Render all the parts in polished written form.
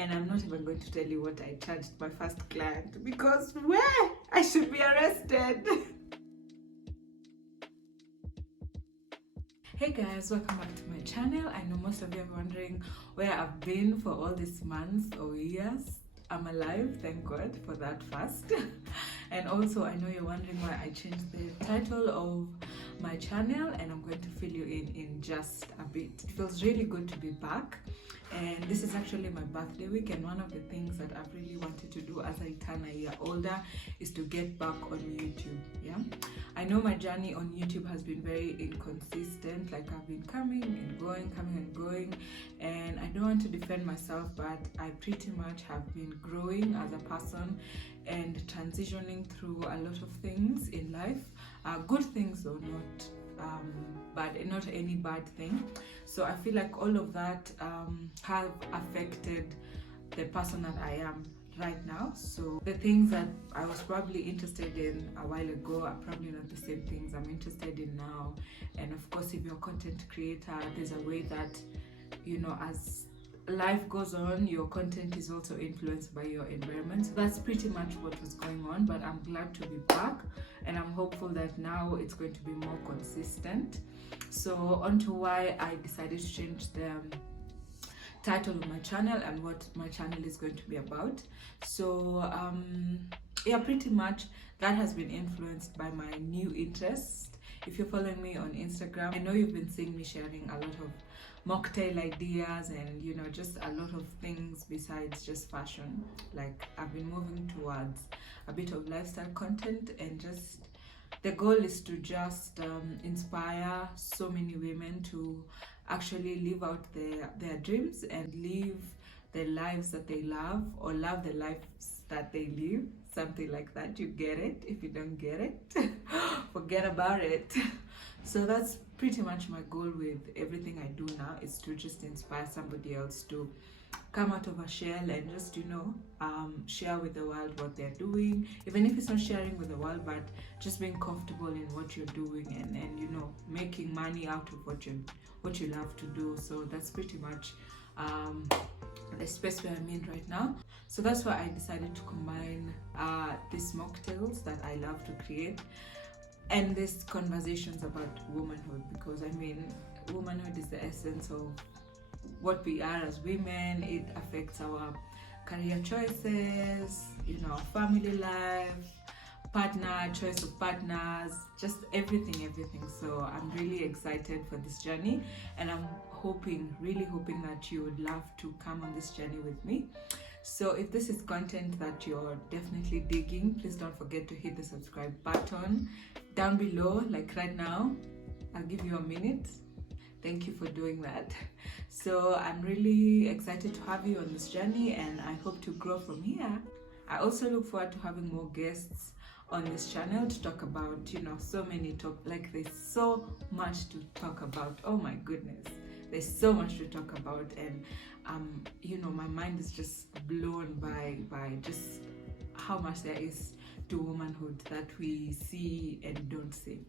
and I'm not even going to tell you what I charged my first client, because where I should be arrested. Hey guys, welcome back to my channel. I know most of you are wondering where I've been for all these months or years. I'm alive, thank God for that first. And also I know you're wondering why I changed the title of my channel, and I'm going to fill you in just a bit. It feels really good to be back, and this is actually my birthday week, and one of the things that I've really wanted to do as I turn a year older is to get back on YouTube. Yeah, I know my journey on YouTube has been very inconsistent, like I've been coming and going, and I don't want to defend myself, but I pretty much have been growing as a person and transitioning through a lot of things in life, good things or not, not any bad thing. So I feel like all of that have affected the person that I am right now. So the things that I was probably interested in a while ago are probably not the same things I'm interested in now. And of course, if you're a content creator, there's a way that, you know, as life goes on, your content is also influenced by your environment. So that's pretty much what was going on, but I'm glad to be back, and I'm hopeful that now it's going to be more consistent. So on to why I decided to change the title of my channel and what my channel is going to be about. So yeah, pretty much that has been influenced by my new interest. If you're following me on Instagram, I know you've been seeing me sharing a lot of mocktail ideas and, you know, just a lot of things besides just fashion. Like, I've been moving towards a bit of lifestyle content, and just the goal is to just inspire so many women to actually live out their dreams and live the lives that they love, or love the lives that they live, something like that. You get it? If you don't get it, forget about it. So that's pretty much my goal with everything I do now, is to just inspire somebody else to come out of a shell and just, you know, share with the world what they're doing, even if it's not sharing with the world, but just being comfortable in what you're doing, and you know, making money out of what you love to do. So that's pretty much the space where I'm in right now. So that's why I decided to combine these mocktails that I love to create and these conversations about womanhood, because I mean, womanhood is the essence of what we are as women. It affects our career choices, you know, family life, choice of partners, just everything. So I'm really excited for this journey, and I'm really hoping that you would love to come on this journey with me. So if this is content that you're definitely digging, please don't forget to hit the subscribe button down below, like right now. I'll give you a minute. Thank you for doing that. So I'm really excited to have you on this journey, and I hope to grow from here. I also look forward to having more guests on this channel to talk about, you know, so many like there's so much to talk about. Oh my goodness, there's so much to talk about, and you know, my mind is just blown by just how much there is to womanhood that we see and don't see.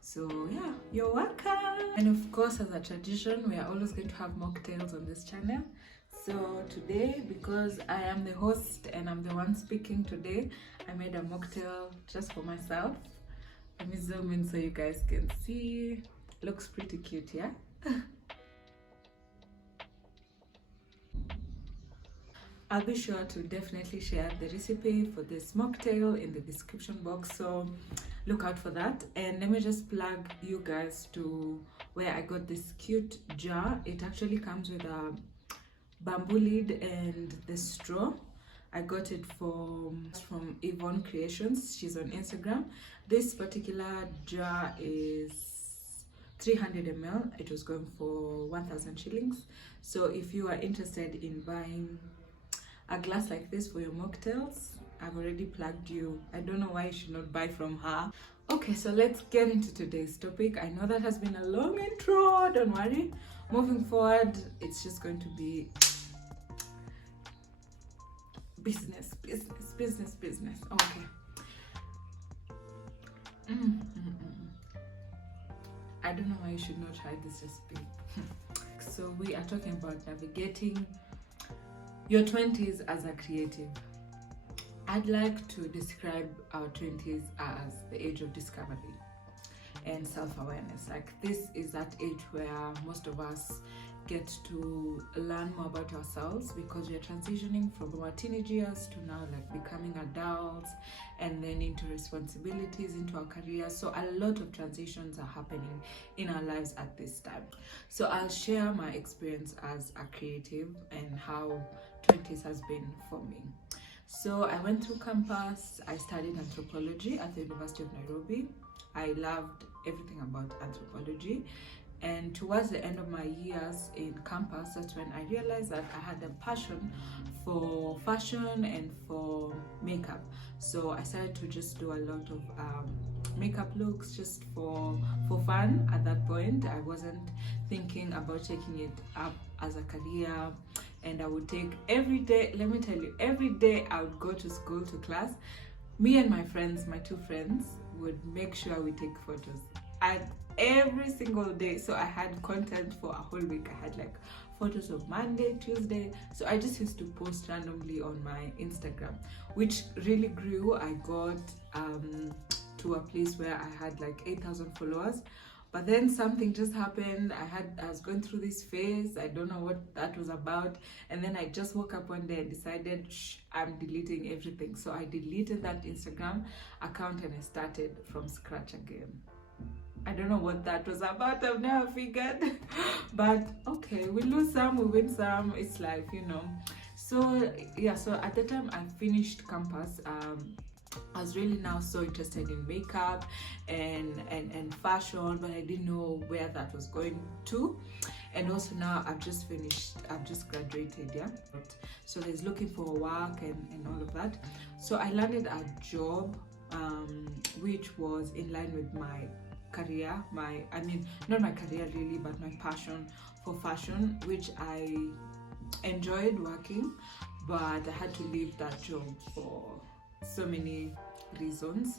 So yeah, you're welcome. And of course, as a tradition, we are always going to have mocktails on this channel. So today, because I am the host and I'm the one speaking today, I made a mocktail just for myself. Let me zoom in so you guys can see. Looks pretty cute, yeah? I'll be sure to definitely share the recipe for this mocktail in the description box, so look out for that. And let me just plug you guys to where I got this cute jar. It actually comes with a bamboo lid and the straw. I got it from Yvonne Creations. She's on Instagram. This particular jar is 300 ml. It was going for 1,000 shillings. So if you are interested in buying a glass like this for your mocktails, I've already plugged you. I don't know why you should not buy from her. Okay, so let's get into today's topic. I know that has been a long intro, don't worry. Moving forward, it's just going to be business. Okay. I don't know why you should not try this recipe. So we are talking about navigating Your 20s as a creative. I'd like to describe our 20s as the age of discovery and self-awareness. Like, this is that age where most of us get to learn more about ourselves, because we're transitioning from our teenage years to now like becoming adults, and then into responsibilities, into our careers. So a lot of transitions are happening in our lives at this time. So I'll share my experience as a creative and how 20s has been for me. So I went through campus. I studied anthropology at the University of Nairobi. I loved everything about anthropology. And towards the end of my years in campus, that's when I realized that I had a passion for fashion and for makeup. So I started to just do a lot of makeup looks just for fun. At that point, I wasn't thinking about taking it up as a career. And I would take every day, let me tell you, every day I would go to school, to class. Me and my friends, my two friends, would make sure we take photos every single day. So I had content for a whole week. I had like photos of Monday, Tuesday. So I just used to post randomly on my Instagram, which really grew. I got to a place where I had like 8,000 followers. But then something just happened. I was going through this phase. I don't know what that was about. And then I just woke up one day and decided, I'm deleting everything. So I deleted that Instagram account and I started from scratch again. I don't know what that was about. I've never figured. But okay, we lose some, we win some. It's life, you know. So yeah, so at the time I finished campus, I was really now so interested in makeup and fashion, but I didn't know where that was going to. And also now I've just graduated, yeah. So there's looking for work and all of that. So I landed a job which was in line with my career, not my career really, but my passion for fashion, which I enjoyed working, but I had to leave that job for so many reasons,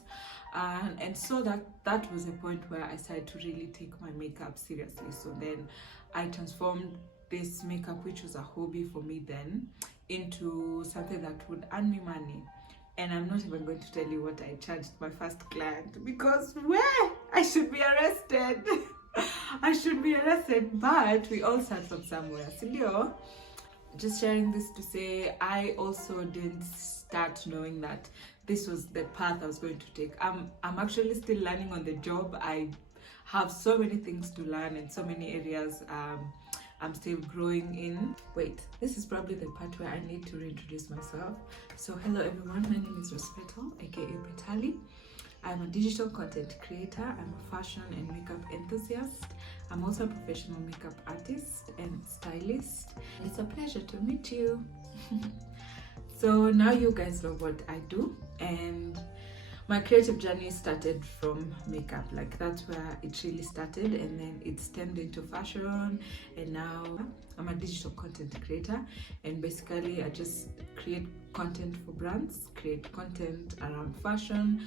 and so that was a point where I started to really take my makeup seriously. So then I transformed this makeup, which was a hobby for me then, into something that would earn me money. And I'm not even going to tell you what I charged my first client, because I should be arrested. I should be arrested, but we all start from somewhere. Sindio? Just sharing this to say, I also didn't start knowing that this was the path I was going to take. I'm actually still learning on the job. I have so many things to learn and so many areas I'm still growing in. Wait, this is probably the part where I need to reintroduce myself. So hello everyone, my name is Rospetal, aka Petali. I'm a digital content creator. I'm a fashion and makeup enthusiast. I'm also a professional makeup artist and stylist. It's a pleasure to meet you. So now you guys know what I do, and my creative journey started from makeup. Like, that's where it really started, and then it stemmed into fashion, and now I'm a digital content creator, and basically I just create content for brands, create content around fashion,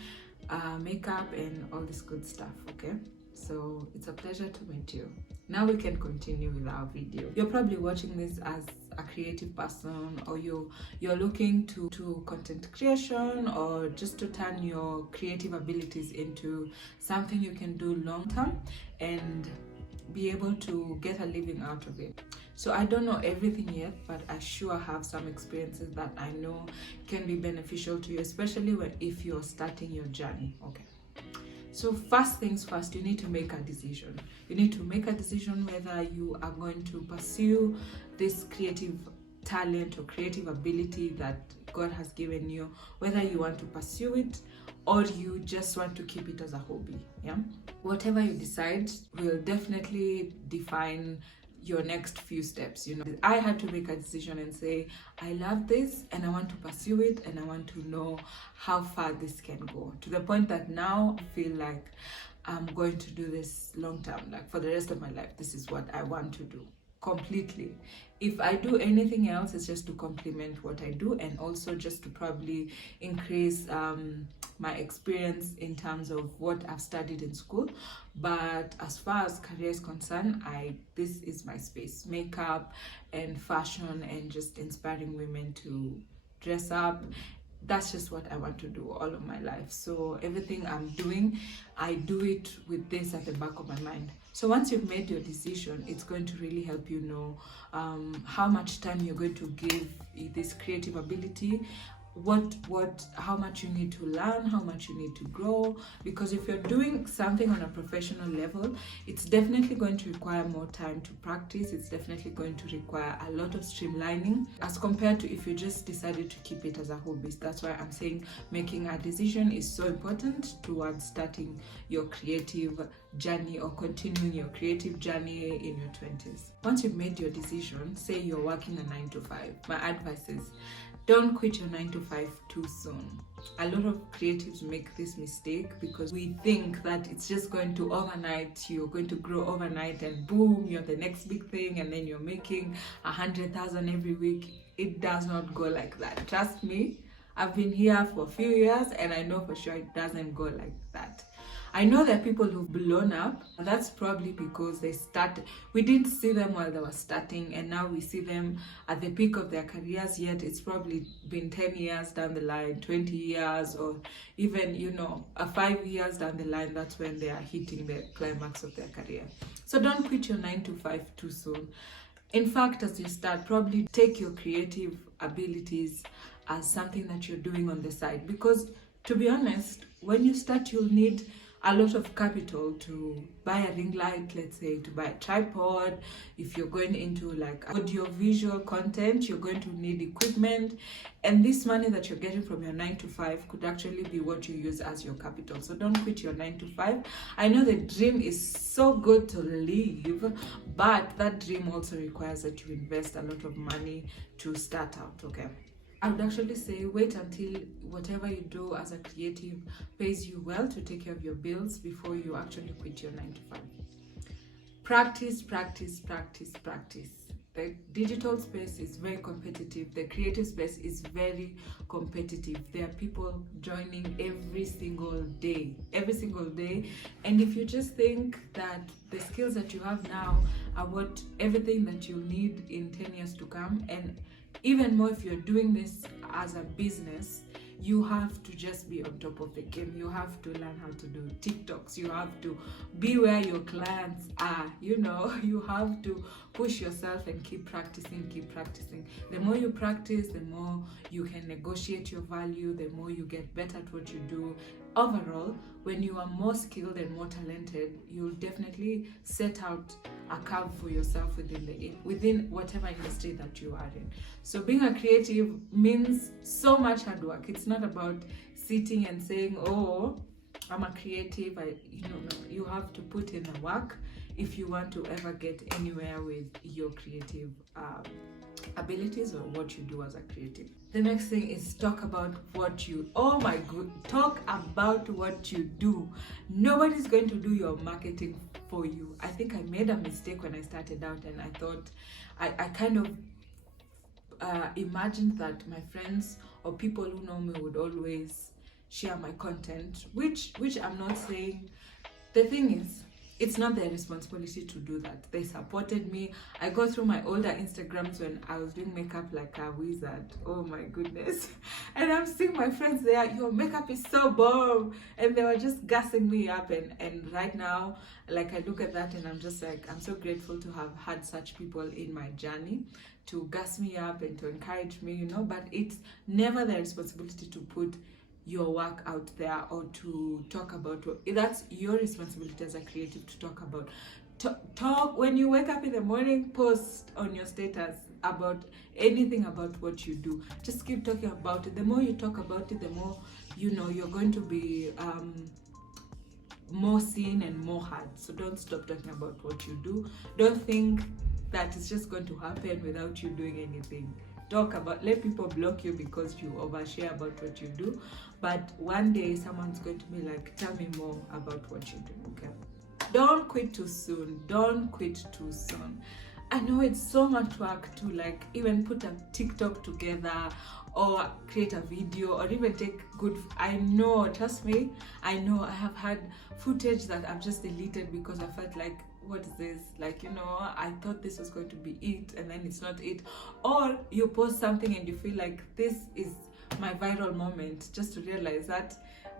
makeup and all this good stuff. Okay, so it's a pleasure to meet you. Now we can continue with our video. You're probably watching this as a creative person, or you're looking to content creation, or just to turn your creative abilities into something you can do long term and be able to get a living out of it. So I don't know everything yet, but I sure have some experiences that I know can be beneficial to you, especially if you're starting your journey. Okay, so first things first, you need to make a decision. You need to make a decision whether you are going to pursue this creative talent or creative ability that God has given you, whether you want to pursue it or you just want to keep it as a hobby. Yeah, whatever you decide will definitely define your next few steps. You know, I had to make a decision and say, I love this and I want to pursue it, and I want to know how far this can go, to the point that now I feel like I'm going to do this long term, like for the rest of my life. This is what I want to do. completely. If I do anything else, it's just to complement what I do, and also just to probably increase my experience in terms of what I've studied in school. But as far as career is concerned, this is my space: makeup and fashion, and just inspiring women to dress up. That's just what I want to do all of my life. So everything I'm doing, I do it with this at the back of my mind. So once you've made your decision, it's going to really help you know how much time you're going to give this creative ability, how much you need to learn, how much you need to grow. Because if you're doing something on a professional level, it's definitely going to require more time to practice. It's definitely going to require a lot of streamlining as compared to if you just decided to keep it as a hobby. That's why I'm saying making a decision is so important towards starting your creative journey or continuing your creative journey in your 20s. Once you've made your decision, say you're working a 9 to 5, my advice is don't quit your 9 to 5 too soon. A lot of creatives make this mistake because we think that it's just going to overnight, you're going to grow overnight and boom, you're the next big thing, and then you're making 100,000 every week. It does not go like that. Trust me, I've been here for a few years and I know for sure it doesn't go like that. I know there are people who've blown up, and that's probably because we didn't see them while they were starting, and now we see them at the peak of their careers, yet it's probably been 10 years down the line, 20 years, or even, 5 years down the line, that's when they are hitting the climax of their career. So don't quit your 9 to 5 too soon. In fact, as you start, probably take your creative abilities as something that you're doing on the side, because to be honest, when you start, you'll need a lot of capital to buy a ring light, let's say, to buy a tripod. If you're going into like audio visual content, you're going to need equipment, and this money that you're getting from your 9 to 5 could actually be what you use as your capital. So don't quit your 9 to 5. I know the dream is so good to live, but that dream also requires that you invest a lot of money to start out. Okay, I would actually say wait until whatever you do as a creative pays you well to take care of your bills before you actually quit your 9 to 5. Practice, practice, practice, practice. The digital space is very competitive. The creative space is very competitive. There are people joining every single day. And if you just think that the skills that you have now are what everything that you'll need in 10 years to come, and even more if you're doing this as a business, you have to just be on top of the game. You have to learn how to do TikToks. You have to be where your clients are. You have to push yourself and keep practicing. The more you practice, the more you can negotiate your value, the more you get better at what you do. Overall, when you are more skilled and more talented, you'll definitely set out a curve for yourself within whatever industry that you are in. So being a creative means so much hard work. It's not about sitting and saying, oh, I'm a creative. You have to put in the work if you want to ever get anywhere with your creative abilities or what you do as a creative. The next thing is talk about what you talk about what you do. Nobody's going to do your marketing for you. I think I made a mistake when I started out, and I thought I kind of imagined that my friends or people who know me would always share my content, which I'm not saying. The thing is, it's not their responsibility to do that. They supported me. I go through my older Instagrams when I was doing makeup like a wizard. Oh my goodness. And I'm seeing my friends there, your makeup is so bomb. And they were just gassing me up. And right now, like, I look at that and I'm just like, I'm so grateful to have had such people in my journey to gas me up and to encourage me, but it's never their responsibility to put your work out there or to talk about that's your responsibility as a creative to talk about. Talk when you wake up in the morning, post on your status about anything about what you do. Just keep talking about it. The more you talk about it, the more you're going to be more seen and more heard. So don't stop talking about what you do. Don't think that it's just going to happen without you doing anything. Let people block you because you overshare about what you do, but one day someone's going to be like, tell me more about what you do. Okay, don't quit too soon. I know it's so much work to like even put a TikTok together or create a video or even take good. I know, trust me, I know I have had footage that I've just deleted because I felt like, what is this? Like, you know, I thought this was going to be it and then it's not it. Or you post something and you feel like this is my viral moment, just to realize that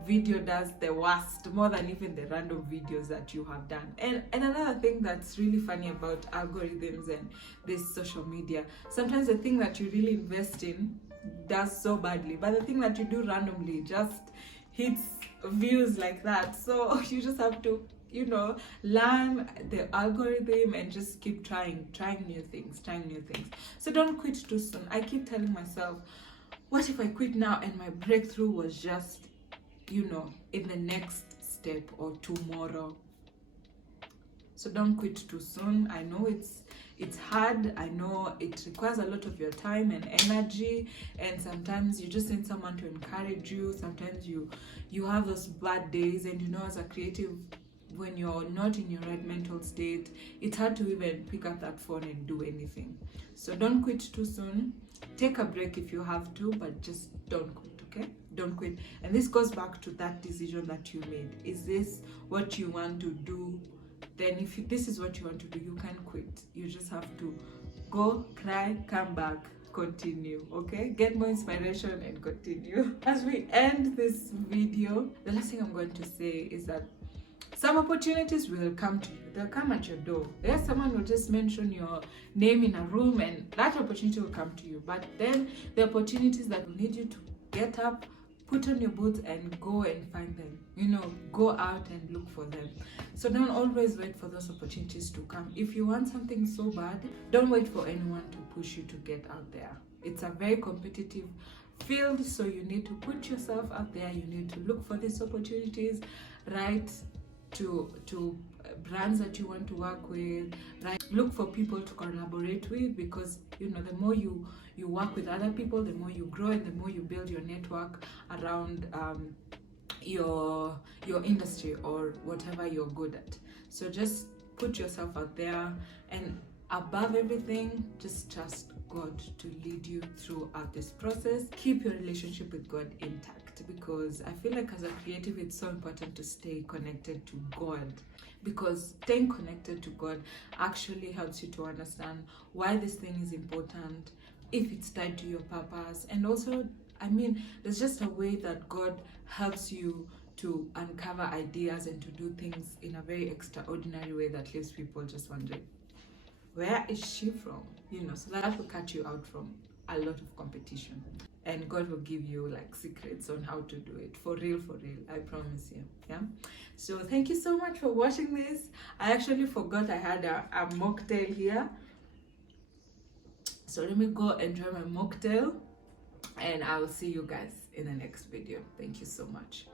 video does the worst, more than even the random videos that you have done. And another thing that's really funny about algorithms and this social media, sometimes the thing that you really invest in does so badly, but the thing that you do randomly just hits views like that. So you just have to, you know, learn the algorithm and just keep trying new things. So don't quit too soon. I keep telling myself, what if I quit now and my breakthrough was just, you know, in the next step or tomorrow? So don't quit too soon. I know it's hard. I know it requires a lot of your time and energy, and sometimes you just need someone to encourage you. Sometimes you have those bad days, and you know, as a creative, when you're not in your right mental state, it's hard to even pick up that phone and do anything. So don't quit too soon. Take a break if you have to, but just don't quit, okay? Don't quit. And this goes back to that decision that you made. Is this what you want to do? Then if this is what you want to do, you can quit. You just have to go, cry, come back, continue, okay? Get more inspiration and continue. As we end this video, the last thing I'm going to say is that some opportunities will come to you. They'll come at your door. There's someone will just mention your name in a room and that opportunity will come to you. But then the opportunities that will need you to get up, put on your boots and go and find them. You know, go out and look for them. So don't always wait for those opportunities to come. If you want something so bad, don't wait for anyone to push you to get out there. It's a very competitive field, so you need to put yourself out there. You need to look for these opportunities, right? To brands that you want to work with, right? Look for people to collaborate with, because you know, the more you work with other people, the more you grow and the more you build your network around your industry or whatever you're good at. So just put yourself out there, and above everything, just trust God to lead you throughout this process. Keep your relationship with God intact, because I feel like as a creative, it's so important to stay connected to God, because staying connected to God actually helps you to understand why this thing is important, if it's tied to your purpose. And also, I mean, there's just a way that God helps you to uncover ideas and to do things in a very extraordinary way that leaves people just wondering, where is she from? You know, so that will cut you out from a lot of competition. And God will give you like secrets on how to do it. For real, I promise you. Yeah. So thank you so much for watching this. I actually forgot I had a mocktail here. So let me go enjoy my mocktail, and I will see you guys in the next video. Thank you so much.